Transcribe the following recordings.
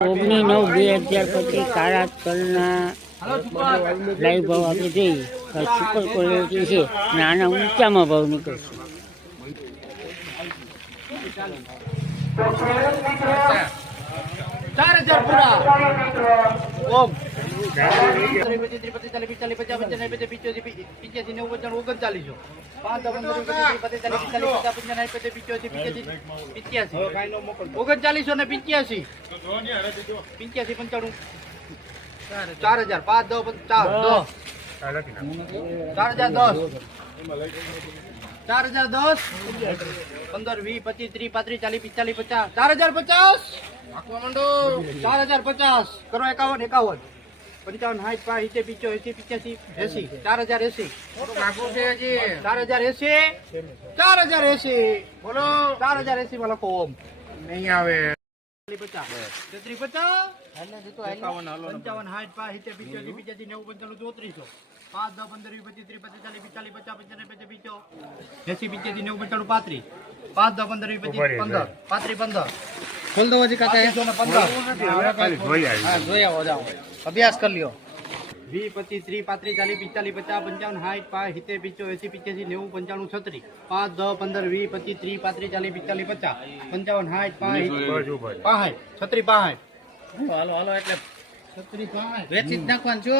19/9/2025 કાળા તલના લાઈવ ભાવ આપણે જોઈએ સુપર ક્વોલિટી છે અને આના ઊંચામાં ભાવ નીકળશે. ઓગણચાલીસો ને 85 95 4000 5 10 4010 4010 15 20 25 30 35 40 45 50 4050 કરો 51 55 55 60 85 80 4080 બોલો 4080 માં લખો ઓમ નહીં આવે 33 50 ખોલ દો હજી કાકા 115 અભ્યાસ કરી લ્યો 20 25 30 35 40 50 55 60 85 85 90 95 55 60 હાલો હાલો એટલે 36 65 વેચી જ નાખવાનું છો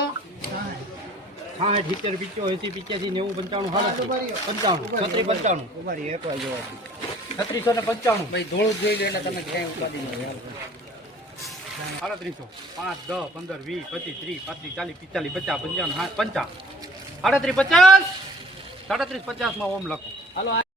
60 70 85 85 90 95 55 ભાઈ ધોળું જોઈ લે એટલે તમે ક્યાંય ઉપાડી નહીં 38 5 10 15 20 25 30 35 40 45 50 55 55 38 50 માં ઓમ લખો હાલો.